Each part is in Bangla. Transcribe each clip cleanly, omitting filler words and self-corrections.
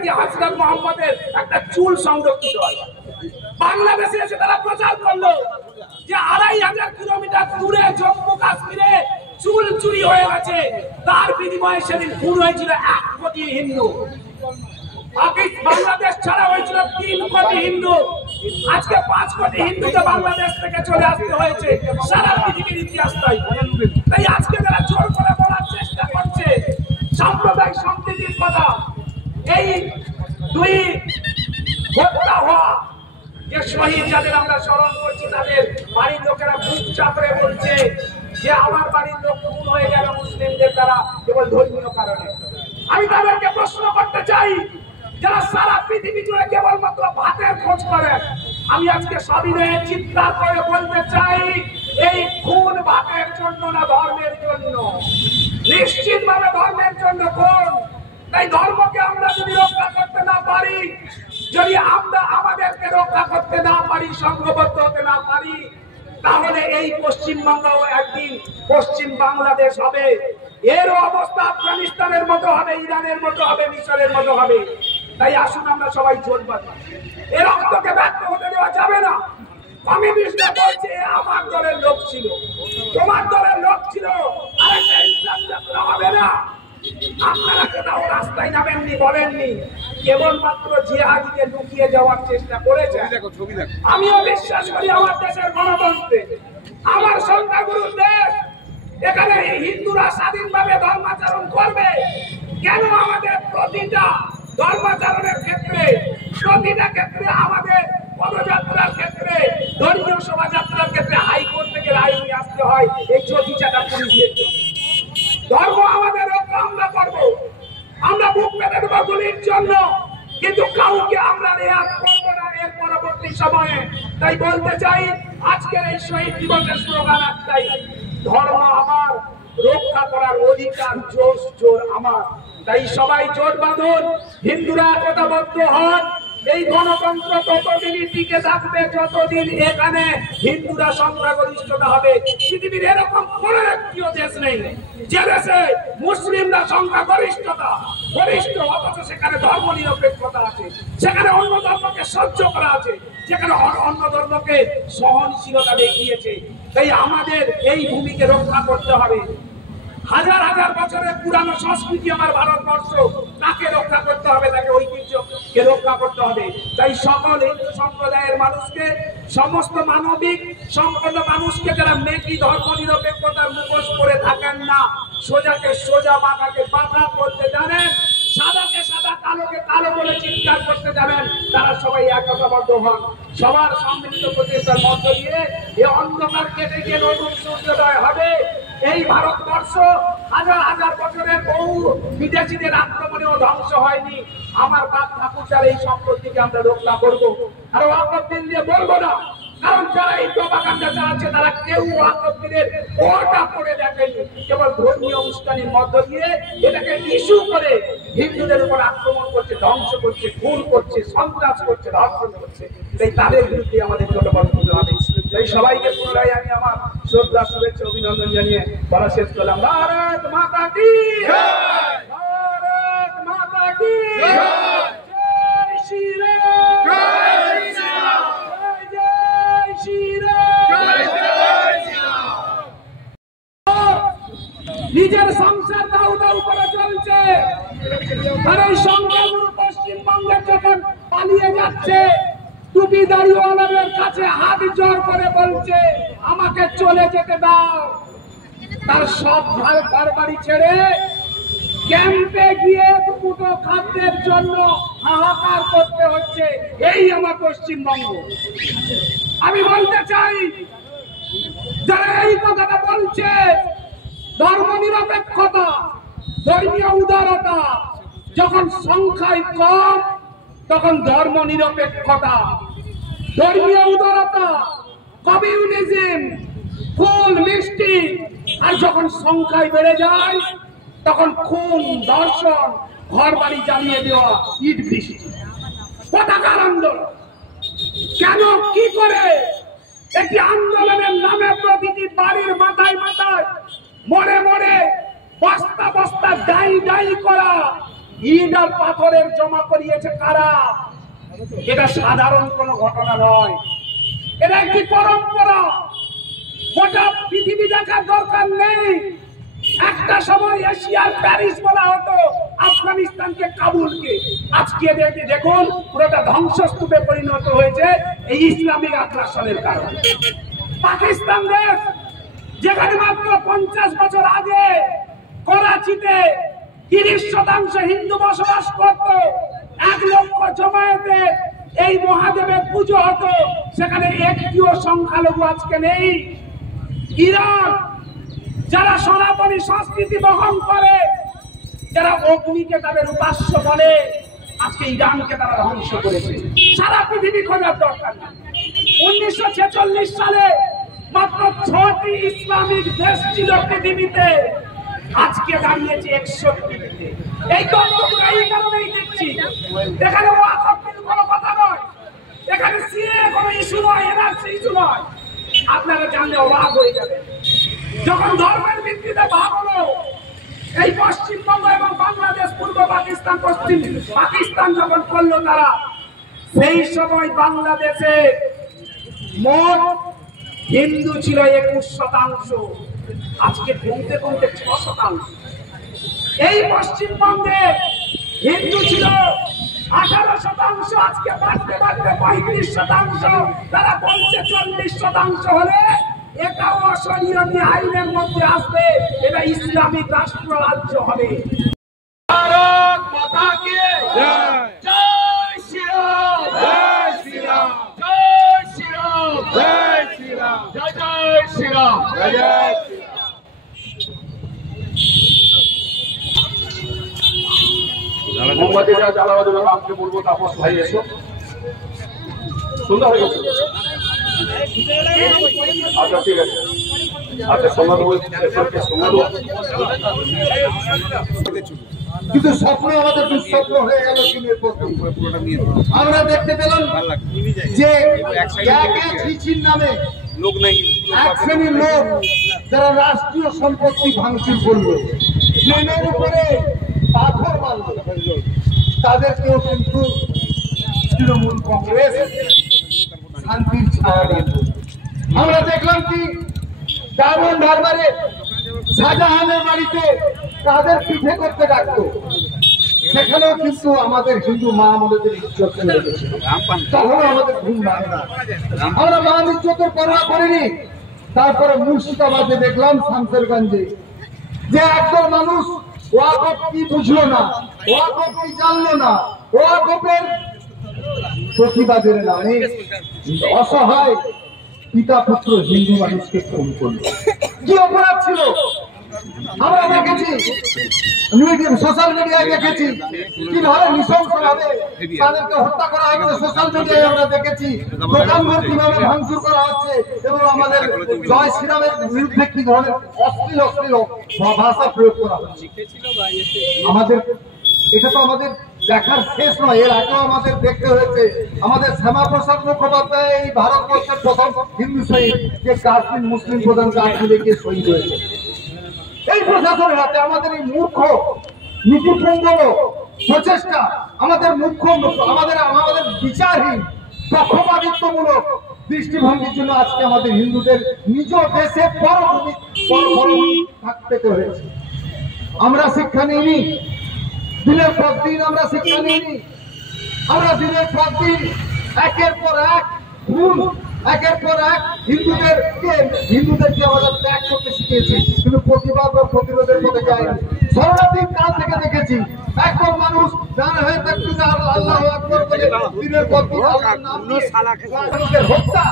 নাকি হযরত মুহাম্মদের একটা চুল সংরক্ষিত আছে। বাংলাদেশে এসে তারা প্রচার করলো যে ২৫০০ কিলোমিটার দূরে জম্মু কাশ্মীরে চুল চুরি হয়ে গেছে, তার বিনিময়ে সেদিন খুন হয়েছিল ১ কোটি হিন্দু। বাংলাদেশ ছাড়া হয়েছিল ৩ কোটি হিন্দু, আজকে ৫ কোটি হিন্দুকে বাংলাদেশ থেকে চলে আসতে হয়েছে সারা পৃথিবীর ইতিহাস। তাই আজকে যারা জোর করে বলার চেষ্টা করছে সাম্প্রদায়িক সম্প্রীতির কথা, এই দুই হত্যা হওয়া যে শহীদ যাদের আমরা স্মরণ করছি, তাদের বাড়ির লোকেরা বুক চাপড়ে বলছে যে আমার বাড়ির লোক খুন হয়ে গেল মুসলিমদের দ্বারা কেবল ধর্মীয় কারণে। আমি তাদেরকে প্রশ্ন করতে চাই, যারা সারা পৃথিবী জুড়ে কেবলমাত্র ভাতের খোঁজ করেন, আমি আজকে সবিনয়ে চিৎকার করে বলতে চাই, এই খুন ভাতের জন্য না ধর্মের জন্য? নিশ্চিত ভাবে ধর্মের জন্য খুন। তাই ধর্মকে আমরা যদি রক্ষা করতে না পারি, যদি আমরা আমাদেরকে রক্ষা করতে না পারি, সংঘবদ্ধ হতে না পারি, তাহলে এই পশ্চিমবাংলাও একদিন পশ্চিম বাংলাদেশ হবে। এরও অবস্থা আফগানিস্তানের মতো হবে, ইরানের মতো হবে, মিশরের মতো হবে। তাই আসুন আমরা সবাই জোট বাঁধি, এর রক্তকে ব্যর্থ হতে দেওয়া যাবে না। কমিউনিস্টরা বলছে আমার দলের লোক ছিল, তোমার দলের লোক ছিল, আরেকটা ইসলাম যাত্রা হবে না। আপনারা কোথাও রাস্তায় যাবেননি, বলেননি, কেবলমাত্র জিহাদিকে লুকিয়ে যাওয়ার চেষ্টা করেছে। আমিও বিশ্বাস করি আমার দেশের গণতন্ত্রে, আমার সংখ্যাগুরুর দেশ, এখানে হিন্দুরা স্বাধীনভাবে ধর্মাচরণ করবে। কেন আমাদের প্রতিটা ধর্মাচরণের ক্ষেত্রে, প্রতিটা ক্ষেত্রে, আমাদের পদযাত্রার ক্ষেত্রে, ধর্মীয় শোভাযাত্রার ক্ষেত্রে হাইকোর্ট থেকে রায় নিয়ে আসতে হয় এই চটিচাটা পুলিশের জন্য? ধর্ম আমাদের রক্ষা আমরা করবো, আমরা বুক পেতে দেবো গুলির জন্য, কিন্তু কাউকে আমরা রেয়াত করবো না এর পরবর্তী সময়ে। তাই বলতে চাই, আজকের এই শহীদ দিবসের স্লোগান একটাই, ধর্ম আমার, রক্ষা করার অধিকার জোশ জোর আমার। তাই সবাই জোট বাঁধুন, হিন্দুরা একতাবদ্ধ হন। এই গণতন্ত্র ততদিনই টিকে থাকবে যতদিন এখানে হিন্দুরা সংখ্যাগরিষ্ঠতা হবে। পৃথিবীর এরকম কোন একটিও দেশ নেই যে দেশে মুসলিমরা সংখ্যাগরিষ্ঠতা গরিষ্ঠ, অথচ সেখানে ধর্ম নিরপেক্ষতা আছে, সেখানে অন্য ধর্মকে সহ্য করা আছে, যেখানে অন্য ধর্মকে সহনশীলতা দেখিয়েছে। তাই আমাদের এই ভূমিকে রক্ষা করতে হবে। হাজার হাজার বছরের পুরানো সংস্কৃতি আমার ভারতবর্ষ, তাকে রক্ষা করতে হবে, তাকে ঐতিহ্যকে রক্ষা করতে হবে। তাই সকল হিন্দু সম্প্রদায়ের মানুষকে, সমস্ত মানবিক সম্পন্ন মানুষকে, যারা মেকি ধর্ম নিরপেক্ষতার মুখোশ করে থাকেন না, সোজাকে সোজা, বাঁকাকে বাঁকা করতে জানেন, সাদাকে সাদা, কালোকে কালো বলে চিৎকার করতে জানেন, তারা সবাই একতাবদ্ধ হন। সবার সম্মিলিত প্রচেষ্টার মধ্য দিয়ে এই অন্ধকার কেটে গিয়ে নতুন সূর্যোদয় হবে। এই ভারতবর্ষ হাজার হাজার বছরের বহু বিদেশিদের আক্রমণেও ধ্বংস হয়নি। আমার বাপ ঠাকুরদার এই সম্পত্তিকে আমরা রক্ষা করবো, আর ওয়াকফ বিল দিয়ে বলবো না। কারণ যারা এই প্রপাগান্ডা চালাচ্ছে, তারা কেউ ওয়াকফ বিলের ওটা পড়ে দেখেনি, কেবল ধর্মীয় অনুষ্ঠানের মধ্য দিয়ে এটাকে ইস্যু করে হিন্দুদের উপর আক্রমণ করছে, ধ্বংস করছে, খুন করছে, সন্ত্রাস করছে, ধর্ষণ করছে। তাই তাদের বিরুদ্ধে আমাদের জোটবদ্ধ হতে হবে। তাই সবাইকে পুনরায় আমি আমার শ্রদ্ধা, শুভেচ্ছা, অভিনন্দন জানিয়ে বলা শেষ করলাম। ভারত মাতা কি জয়, ভারত মাতা কি জয়, জয় শ্রী রাম, জয় শ্রী রাম, জয় শ্রী রাম, জয় শ্রী রাম। নিজের সংসার দাউ দাউ করে চলছে, আর এই সংখ্যাগুরু পশ্চিমবঙ্গের যখন পালিয়ে যাচ্ছে, টুপি দাড়িওয়ালাদের কাছে হাত জোর করে বলছে আমাকে চলে যেতে দাও। তার সব ঘর বাড়ি ছেড়ে ক্যাম্পে গিয়ে দুটো খাদ্যের জন্য হাহাকার করতে হচ্ছে। এই আমার পশ্চিমবঙ্গ। আমি বলতে চাই, যারা এই কথাটা বলছে, ধর্ম নিরপেক্ষতা, ধর্মীয় উদারতা, যখন সংখ্যায় কম তখন ধর্ম নিরপেক্ষতা, ধর্মীয় উদারতা, কমিউনিজম, ফুল মিষ্টি, আর যখন সংখ্যায় বেড়ে যায় তখন খুন, ধর্ষণ, ঘর বাড়ি জ্বালিয়ে দেওয়া, ইট বৃষ্টি, পতাকার আন্দোলন। কেন, কি করে একটি আন্দোলনের নামে প্রতিটি বাড়ির মাথায় মাথায়, মোড়ে মোড়ে, বস্তা বস্তা ডাই ডাই করা ইট আর পাথরের জমা করিয়েছে কারা? এটা সাধারণ কোনো ঘটনা নয়, এটা একটি পরম্পরা। গোটা পৃথিবী দেখার দরকার নেই। একটা সময় এশিয়ার প্যারিস বলা হতো আফগানিস্তানকে, কাবুলকে। আজকে দেখুন পুরোটা ধ্বংসস্তূপে পরিণত হয়েছে এই ইসলামিক আগ্রাসনের কারণে। পাকিস্তান দেশ, যেখানে মাত্র 50 বছর আগে করাচিতে 30% হিন্দু বসবাস করত, 1 লক্ষ জমায়েতে এই মহাদেবের পুজো হতো, সেখানে একটিও সংখ্যালঘু আজকে নেই। ইরান, যারা সনাতনী সংস্কৃতি বহন করে, যারা অগ্নিকে তাদের উপাস্য বলে, আজকে ইরানকে তারা ধ্বংস করেছে। সারা পৃথিবী খোঁজার দরকার নেই। 1946 সালে মাত্র 6টি ইসলামিক দেশ ছিল পৃথিবীতে, আজকে দাঁড়িয়েছে 61টিতে। এই তথ্যগুলো এই কারণেই দিচ্ছি, এখানে ওয়াকফ বিল কোনো কথা নয়, এখানে সিএ কোনো ইস্যু নয়, এনআরসি ইস্যু নয়। আপনারা জানলে অবাক হয়ে যাবেন, যখন ধর্মের ভিত্তিতে ভাগ হলো এই পশ্চিমবঙ্গ এবং বাংলাদেশ, পূর্ব পাকিস্তান, পশ্চিম পাকিস্তান যখন করলো তারা, সেই সময় বাংলাদেশে মোট হিন্দু ছিল 21%, আজকে কমতে কমতে 6%। এই পশ্চিমবঙ্গে হিন্দু ছিল 18%, আজকে বাড়তে বাড়তে 35%। তারা বলছে 40% হলে এটাও অশরীয়ী আইনের মধ্যে আসবে, এটা ইসলামিক রাষ্ট্র রাজ্য হবে। ভারত মাতা কি জয়, জয় শ্রীরাম, জয় শ্রীরাম, জয় শ্রীরাম, জয় শ্রীরাম, জয় জয় শ্রীরাম, জয় জয় শ্রীরাম। মোমবাতি যা জ্বালানো দেবে আমাকে বলবো, তাপস ভাই এসো। সুন্দর হয়ে গেছে। আচ্ছা ঠিক আছে, আচ্ছা কিন্তু স্বপ্ন আমাদের দুঃস্বপ্ন হয়ে গেল দিনের পর দিন। আমরা দেখতে পেলাম যে নামে এক শ্রেণীর লোক যারা রাষ্ট্রীয় সম্পত্তি ভাঙচুর করলো, ট্রেনের উপরে পাথর মারল, তাদেরকেও কিন্তু তৃণমূল কংগ্রেস শান্তির ছায়া দিল। আমরা দেখলাম কি ডায়মন্ড হারবারে শাহজাহানের বাড়িতে তাদের পিঠে করতে ডাকতো, সেখানেও কিন্তু আমাদের হিন্দু মা আমাদের ইজ্জত চলে গেছে, তখন আমাদের ঘুম ভাঙে না। আমরা মান ইজ্জতের পরোয়া করিনি। তারপরে মুর্শিদাবাদে দেখলাম শামসেরগঞ্জে যে একদল মানুষ ওয়াকফ কি বুঝলো না, ওয়াকফ কি জানলো না, ওয়াকফের প্রতিবাদের নামে অসহায় পিতা পুত্র হিন্দু মানুষকে খুন করলো। কি অপরাধ ছিল? আমরা দেখেছি, সোশ্যাল মিডিয়ায় দেখেছি কিভাবে নৃশংসভাবে তাদেরকে হত্যা করা হচ্ছে। সোশ্যাল মিডিয়ায় আমরা দেখেছি দোকানঘর কিভাবে ভাঙচুর করা হচ্ছে এবং আমাদের জয় শ্রীরামের বিরুদ্ধে কি ধরনের অশ্লীল অশ্লীল ভাষা প্রয়োগ করা হচ্ছে। আমাদের এটা তো আমাদের দেখার শেষ নয়, এর আগেও আমাদের দেখতে হয়েছে। আমাদের শ্যামাপ্রসাদ মুখোপাধ্যায় এই ভারতবর্ষের প্রথম হিন্দু শহীদ, যে কাশ্মীর মুসলিম প্রধান কাশ্মীরে গিয়ে শহীদ হয়েছে। এই প্রশাসনের হাতে আমাদের এই মূর্খ নীতিপূর্ণ প্রচেষ্টা, আমাদের মুখ্য আমাদের বিচারহীন পক্ষপাতিত্বমূলক দৃষ্টিভঙ্গির জন্য আজকে আমাদের হিন্দুদের নিজ দেশে পরভূমি থাকতে হয়েছে। আমরা শিক্ষা নিইনি, দিনের পর দিন আমরা শিক্ষা নিইনি। আমরা দিনের পর দিন একের পর এক ভুল, একের পর এক হিন্দুদেরকে আমাদের ত্যাগ করতে শিখিয়েছি, কিন্তু প্রতিবাদ ও প্রতিরোধের পথে যায়নি। শরণার্থীর কাল থেকে দেখেছি একদম মানুষ জানা হয়ে থাকতে আল্লাহু আকবার বলে দিনের পর দিন আল্লাহর নাম নিয়ে মানুষের হত্যা,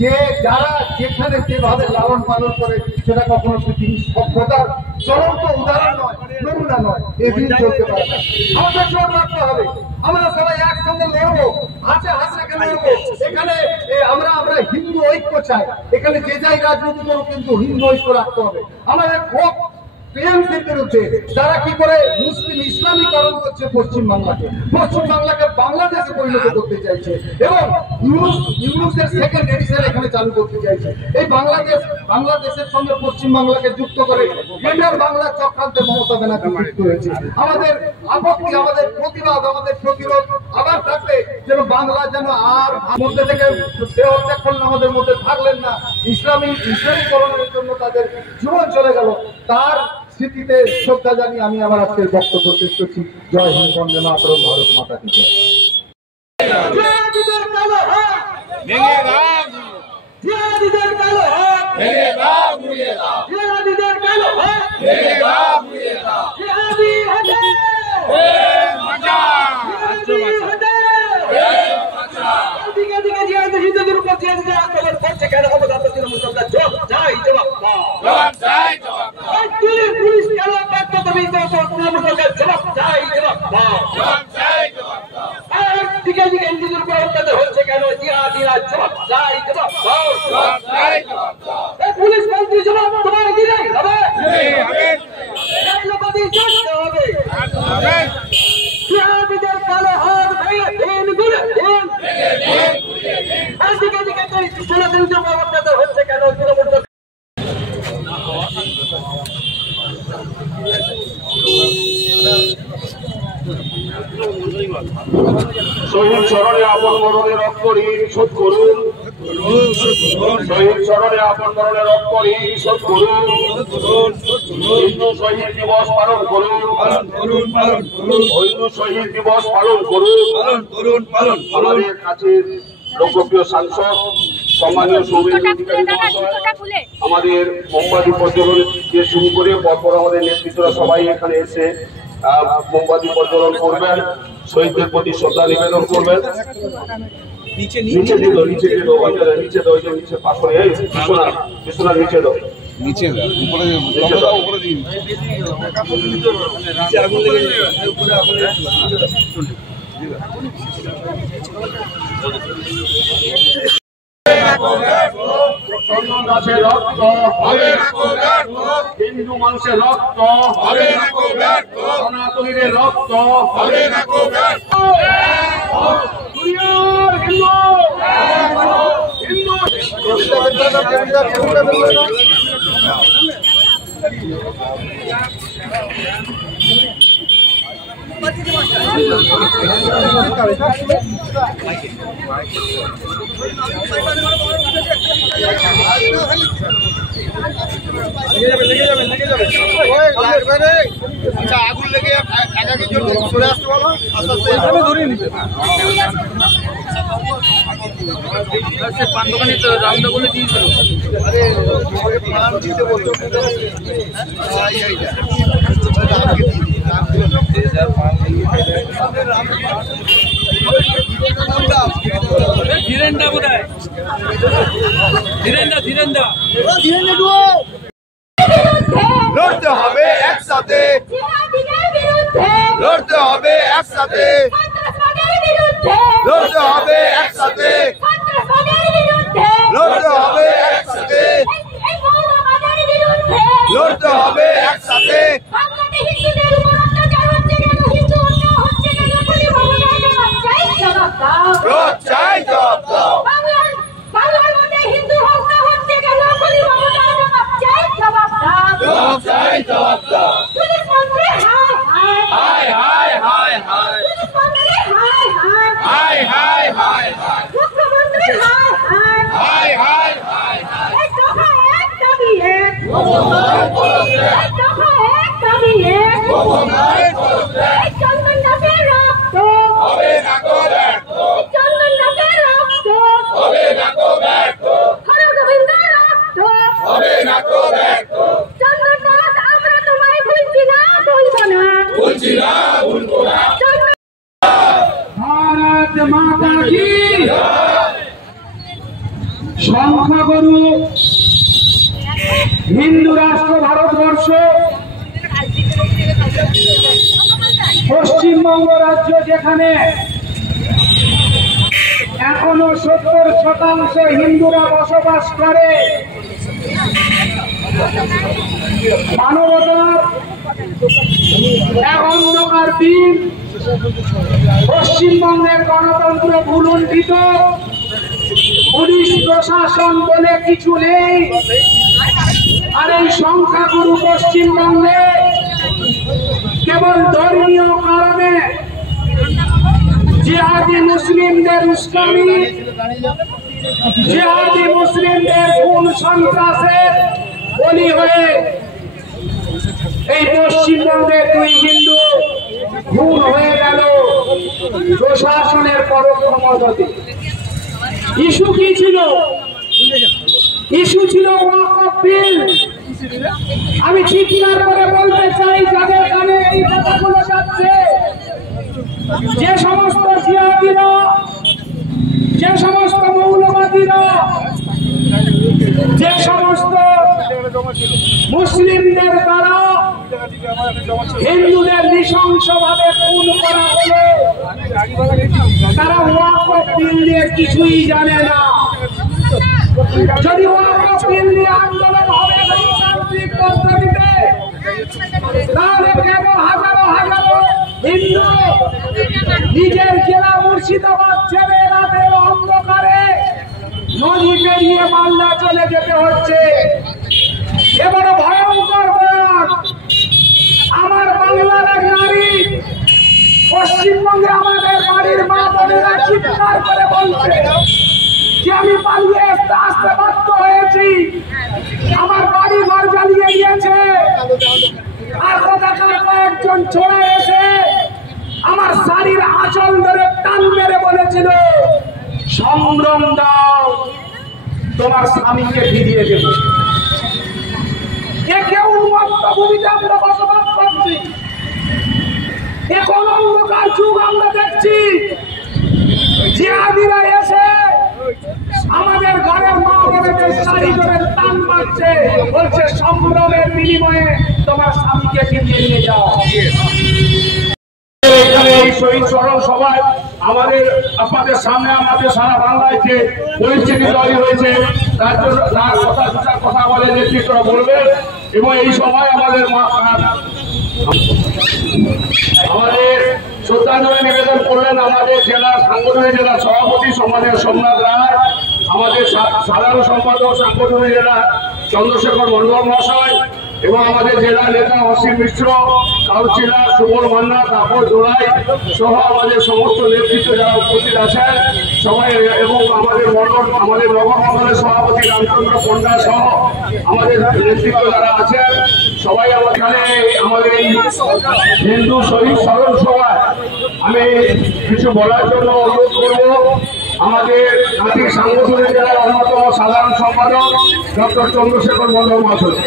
যে যারা যেখানে যেভাবে লালন পালন করে সেটা কখনো পৃথিবীর সভ্যতার চলন্ত উদাহরণ নয়, নমুনা নয়। এদিন চলতে পারে না, আমাদের জোর রাখতে হবে। আমরা সবাই একসঙ্গে লড়বো, হাতে হাত রেখে লড়বো। এখানে আমরা হিন্দু ঐক্য চাই, এখানে যে যাই রাজনীতি করুক কিন্তু হিন্দু ঐক্য রাখতে হবে। আমাদের ক্ষোভ টিএমসির বিরুদ্ধে, তারা কি করে মুসলিম ইসলামীকরণ করছে পশ্চিমবাংলাকে, পশ্চিমবাংলাকে বাংলাদেশে পরিণত করতে চাইছে এবং ইউনুসের সেকেন্ড এডিশন এখানে চালু করতে চাইছে। এই বাংলাদেশের সঙ্গে পশ্চিমবাংলাকে যুক্ত করে ইন্ডিয়ান বাংলা চক্রান্তে মমতা ব্যানার্জি যুক্ত হয়েছে। আমাদের আপত্তি, আমাদের প্রতিবাদ, আমাদের প্রতিরোধ আবার থাকবে যেন বাংলা যেন আর মধ্যে থেকে দেহত্যাগ করলেন, আমাদের মধ্যে থাকলেন না, ইসলামীকরণের জন্য তাদের জীবন চলে গেল, তার স্মৃতিতে শ্রদ্ধা জানিয়ে আমি আমার আজকের বক্তব্য শেষ করছি। জয় হিন্দ, বন্দে মাতরম, ভারত মাতা কি জয়। পুলিশ মন্ত্রী জবাব তোমায় দিলেই হবে, জিহাদিদের কালো হাত ভেঙে দিন গুলে দিন। দিকে দিকে সনাতন জবাব আপনাদের হচ্ছে কেন? শহীদ স্মরণে আপন মরণে রক্ত ঋণ শোধ করুন, শহীদ স্মরণে আপন মরণে রক্ত ঋণ শোধ করুন, হিন্দু শহীদ দিবস পালন করুন, হিন্দু শহীদ দিবস পালন করুন। আমাদের কাছে লোকপ্রিয় সাংসদ সম্মানীয় সৌমেন অধিকারী মহাশয়, আমাদের মোমবাতি প্রজ্বলন দিয়ে শুরু করে পরপর আমাদের নেতৃত্বরা সবাই এখানে এসে মোমবাতি প্রজ্বলন করবেন, শহীদদের প্রতি শ্রদ্ধা নিবেদন করবেন। নিচে দিল, নিচে পাশে বিশ্বনাথ নিচে দাও, নিচে উপরে দিন। চন্দন গাছের রক্ত হবে না কো ব্যর্থ, হিন্দু মানুষের রক্ত হবে না কো ব্যর্থ, সনাতনীদের রক্ত হবে না কো ব্যর্থ। আচ্ছা, আগুন লেগে একাকি চলে আসতে বলো, আস্তে আস্তে ধরে নিতে। পান দোকানে তো রামদা বলে দিয়েছিল, আরে পান দিতে বলতো ধীরেন্দা বোধ হয়, ধীরেন্দা লড়তে হবে একসাথে, লড়তে হবে একসাথে, লড়তে হবে একসাথে, লড়তে হবে একসাথে, লড়তে হবে একসাথে। চাই জবাব দাও, বাংলার মধ্যে হিন্দু হত্যা হচ্ছে কেন? চাই জবাব দাও, চাই জবাব দাও। পুলিশ মন্ত্রী হায় হায় হায় হায়, পুলিশ মন্ত্রী হায় হায় হায় হায়, মুখ্যমন্ত্রী হায় হায় হায় হায়। এক দফা এক দাবি এক, এক দফা এক দাবি এক, চন্দন গাছের রক্ত হবে না কো ব্যর্থ, চন্দন গাছের রক্ত হবে না কো ব্যর্থ, হরগোবিন্দের রক্ত হবে না কো ব্যর্থ। চন্দন গাছ আমরা তোমায় ভুলছি না, ভুলবো না, ভুলছি না, ভুলবো না। ভারত মাতা কি সংখ্যাগুরু হিন্দু রাষ্ট্র ভারতবর্ষ, পশ্চিমবঙ্গ রাজ্য যেখানে এখনো 70% হিন্দুরা বসবাস করে, মানবতার এক অন্ধকার দিন, পশ্চিমবঙ্গের গণতন্ত্র ভুলুণ্ঠিত, পুলিশ প্রশাসন বলে কিছু নেই। আর এই সংখ্যাগুরু পশ্চিমবঙ্গে কেবল ধর্মীয় কারণে জিহাদি মুসলিমদের উস্কানি, জিহাদি মুসলিমদের খুন সন্ত্রাসের বলি হয়ে এই পশ্চিমবঙ্গে 2 হিন্দু খুন হয়ে গেল প্রশাসনের পরোক্ষ মদতে। ইস্যু কি ছিল? ইস্যু ছিল ওয়াকফ বিল। আমি চিৎকার করে বলতে চাই, যাদের কানে এই কথাগুলো যাচ্ছে, যে সমস্ত জিহাদিরা, যে সমস্ত মৌলবাদীরা, যে সমস্ত মুসলিমদের দ্বারা হিন্দুদের নৃশংসভাবে খুন করা হলো, তারা ওয়াকফ বিল নিয়ে কিছুই জানে না। যদি ওয়াকফ বিল নিয়ে আন্দোলন হবে গণতান্ত্রিক পদ্ধতিতে, তাহলে কেন হাজারো হাজারো হিন্দু নিজের জেলা মুর্শিদাবাদ ছেড়ে রাতের অন্ধকারে নদী পেরিয়ে মালদা চলে যেতে হচ্ছে? এবার ভয়ঙ্কর বয়ান। আমার বাংলার এক নারী পশ্চিমবঙ্গে আমাদের বাড়ির মা বোনেরা চিৎকার করে বলছে যে আমি পালিয়ে আসতে বাধ্য হয়েছি, আমার বাড়ি ঘর জ্বালিয়ে দিয়েছে। আর কোথাকার কয়েকজন ছোড়া এসে আমার শাড়ির আঁচল ধরে টান মেরে বলেছিল, সংগ্রাম দাও, তোমার স্বামীকে ফিরিয়ে দেব। কেউ উন্মত্ত ভূমিতে আমরা বসবাস করছি। এখন অন্ধকার যুগ আমরা দেখছি। জিহাদিরা এসে আমাদের ঘরের মা বোনেদের শাড়ি ধরে টান মারছে, বলছে সংগ্রামের বিনিময়ে তোমার স্বামীকে ফিরিয়ে নিয়ে যাও। এখানে এই শহীদ স্মরণ সভায় আমাদের আপনাদের সামনে আমাদের সারা বাংলায় যে পরিস্থিতি তৈরি হয়েছে, তার জন্য তার কথা আমাদের নেতৃত্বরা বলবেন। এবং এই সময় আমাদের শ্রদ্ধাঞ্জলি নিবেদন করলেন আমাদের জেলার সাংগঠনিক জেলা সভাপতি সমাজের সোমনাথ রায়, আমাদের সাধারণ সম্পাদক সাংগঠনিক জেলা চন্দ্রশেখর মন্ডল মহাশয়, এবং আমাদের জেলা নেতা অসীম মিশ্র, কাউন্সিলর সুবল মান্না, তাপস জোড়াই সহ আমাদের সমস্ত নেতৃত্ব যারা উপস্থিত আছেন সবাই, এবং আমাদের নগর মন্ডলের সভাপতি রামচন্দ্র পণ্ডা সহ আমাদের নেতৃত্ব যারা আছেন সবাই আমাদের এই হিন্দু শহীদ স্মরণ সভায় আমি কিছু বলার জন্য অনুরোধ করব। আমাদের জাতীয় সাংগঠনিক জেলার অন্যতম সাধারণ সম্পাদক ডক্টর চন্দ্রশেখর মন্ডল মহাশয়।